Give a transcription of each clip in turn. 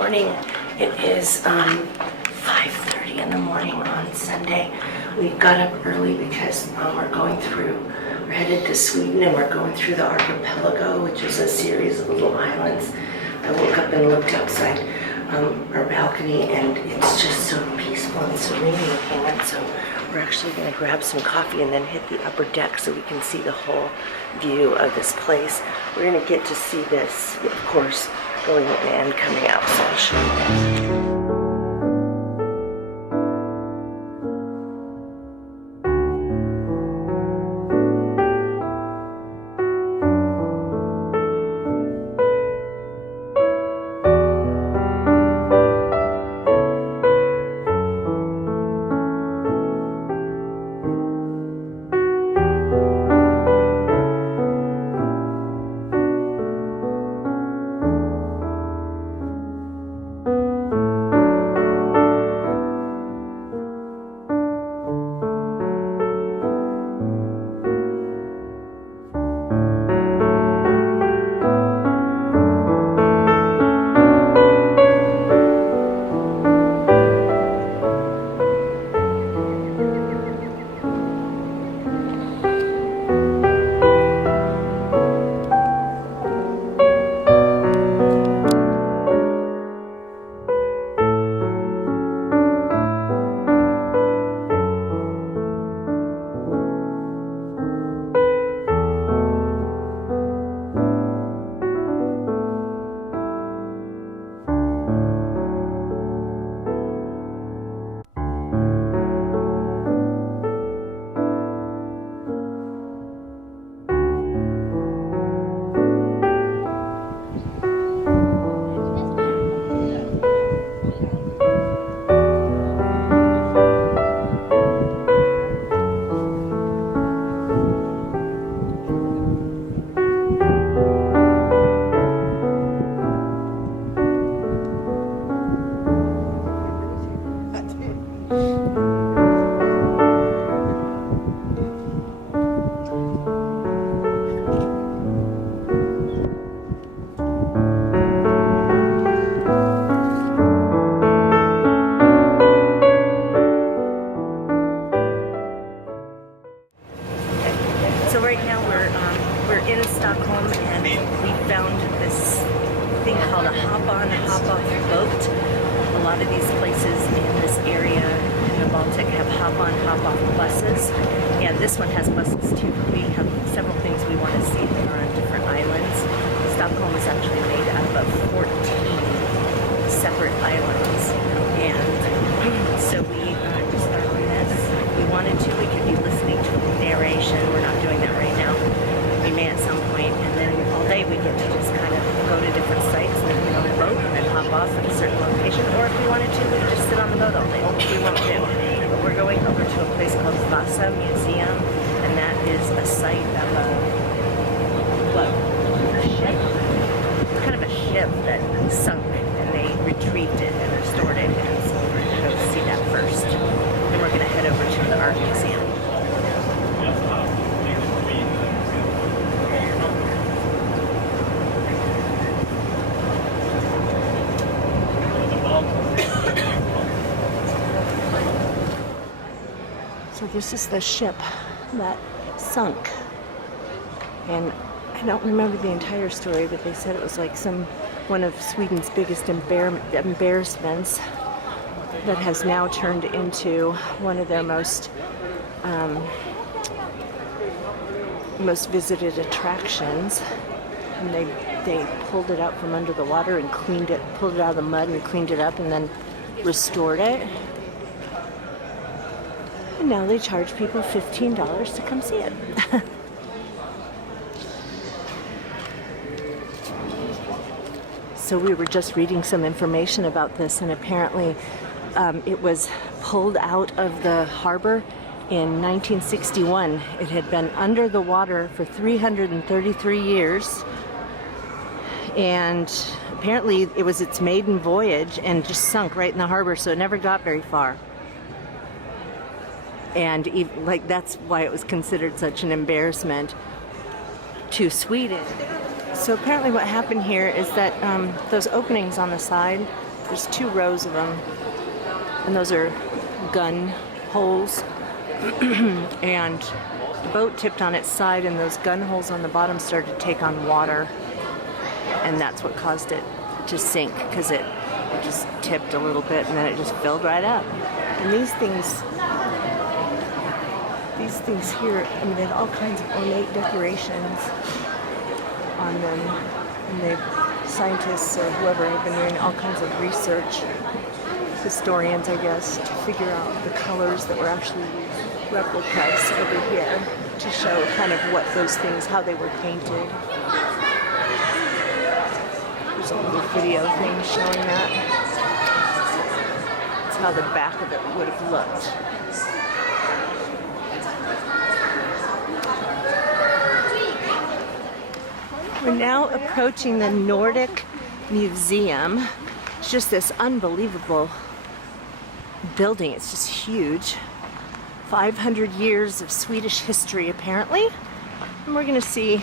morning. It is 5:30 in the morning on Sunday. We got up early because we're headed to Sweden and we're going through the archipelago, which is a series of little islands. I woke up and looked outside our balcony and it's just so peaceful and serene looking, and so we're actually going to grab some coffee and then hit the upper deck so we can see the whole view of this place. We're going to get to see this, of course, going in and coming out, so I'll show you that. In Stockholm, and we found this thing called a hop-on, hop-off boat. A lot of these places in this area in the Baltic have hop-on, hop-off buses, and this one has buses too. We have several things we want to see that are on different islands. Stockholm is actually made up of 14 separate islands, and so we just got on this. If we wanted to, we could be listening to narration. We're not doing that right now. We may at some point, and then all day we get to just kind of go to different sites and then get on the boat and then hop off at a certain location, or if we wanted to, we could just sit on the boat all day, which we won't do. But we're going over to a place called Vasa Museum, and that is a site of a ship, kind of a ship that sunk, and they retrieved it and restored it, and so we're going to go see that first. Then we're going to head over to the art museum. So this is the ship that sunk, and I don't remember the entire story, but they said it was like one of Sweden's biggest embarrassments that has now turned into one of their most visited attractions. And they pulled it out from under the water and pulled it out of the mud and cleaned it up and then restored it. And now they charge people $15 to come see it. So we were just reading some information about this, and apparently it was pulled out of the harbor in 1961. It had been under the water for 333 years, and apparently it was its maiden voyage and just sunk right in the harbor, so it never got very far. And that's why it was considered such an embarrassment to Sweden. So apparently what happened here is that those openings on the side There's 2 rows of them, and those are gun holes. And the boat tipped on its side, and those gun holes on the bottom started to take on water, and that's what caused it to sink, because it just tipped a little bit and then it just filled right up. And these things here, I mean, they have all kinds of ornate decorations on them, and scientists or whoever have been doing all kinds of research, historians I guess, to figure out the colors that were actually replicas over here to show kind of what those things, how they were painted. There's a little video thing showing that. That's how the back of it would have looked. We're now approaching the Nordic Museum. It's just this unbelievable building. It's just huge. 500 years of Swedish history, apparently. And we're gonna see,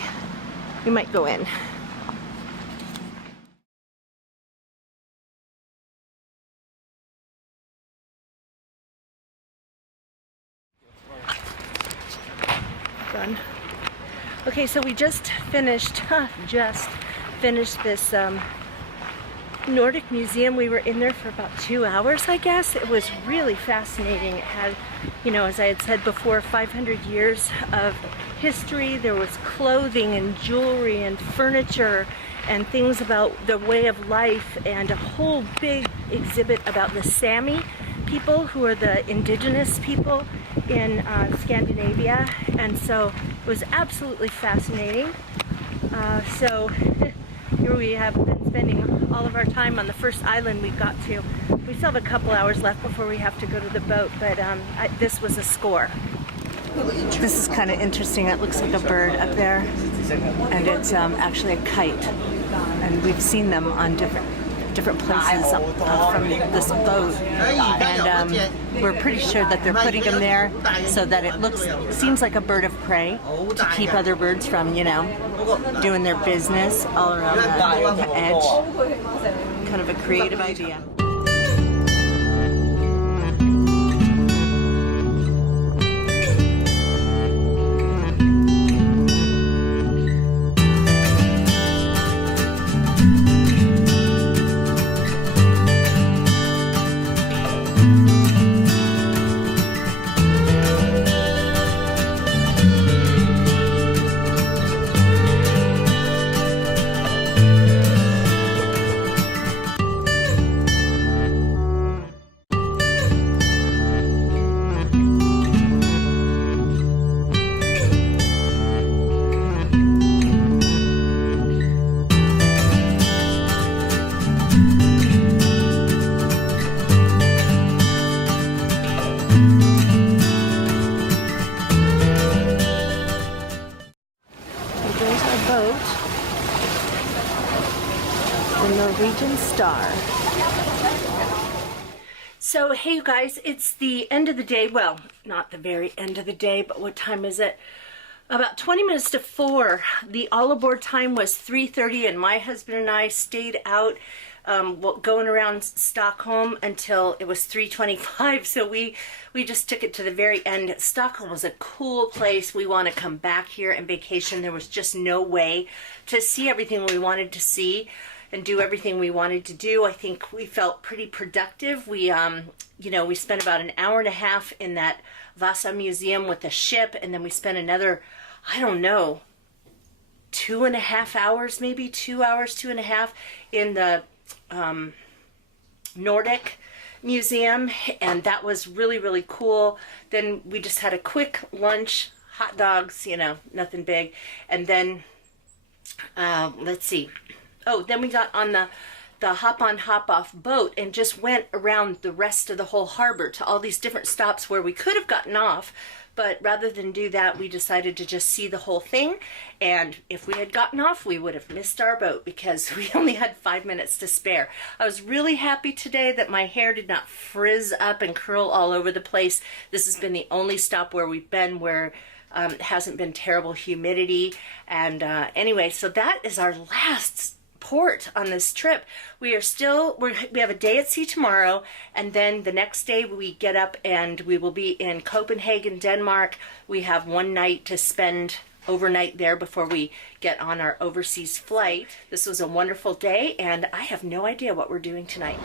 we might go in. Done. Okay, so we just finished this Nordic Museum. We were in there for about 2 hours, I guess. It was really fascinating. It had, you know, as I had said before, 500 years of history. There was clothing and jewelry and furniture and things about the way of life, and a whole big exhibit about the Sami people, who are the indigenous people in Scandinavia. And so it was absolutely fascinating. So here we have been spending all of our time on the first island we got to. We still have a couple hours left before we have to go to the boat, but this was a score. This is kind of interesting. It looks like a bird up there, and it's actually a kite. And we've seen them on different places from this boat, and we're pretty sure that they're putting them there so that it seems like a bird of prey, to keep other birds from, you know, doing their business all around the edge. Kind of a creative idea. Norwegian Star. So hey you guys, it's the end of the day. Well, not the very end of the day, but what time is it? About 20 minutes to 4. The all aboard time was 3:30, and my husband and I stayed out going around Stockholm until it was 3:25. So we just took it to the very end. Stockholm was a cool place. We want to come back here and vacation. There was just no way to see everything we wanted to see and do everything we wanted to do. I think we felt pretty productive. We, you know, we spent about an hour and a half in that Vasa Museum with the ship, and then we spent another, I don't know, 2.5 hours, maybe 2 hours, 2.5 in the Nordic Museum, and that was really, really cool. Then we just had a quick lunch, hot dogs, you know, nothing big, and then, let's see. Oh, then we got on the hop-on, hop-off boat and just went around the rest of the whole harbor to all these different stops where we could have gotten off, but rather than do that, we decided to just see the whole thing. And if we had gotten off, we would have missed our boat because we only had 5 minutes to spare. I was really happy today that my hair did not frizz up and curl all over the place. This has been the only stop where we've been where it hasn't been terrible humidity. And anyway, so that is our last port on this trip. We have a day at sea tomorrow, and then the next day we get up and we will be in Copenhagen, Denmark. We have one night to spend overnight there before we get on our overseas flight. This was a wonderful day, and I have no idea what we're doing tonight.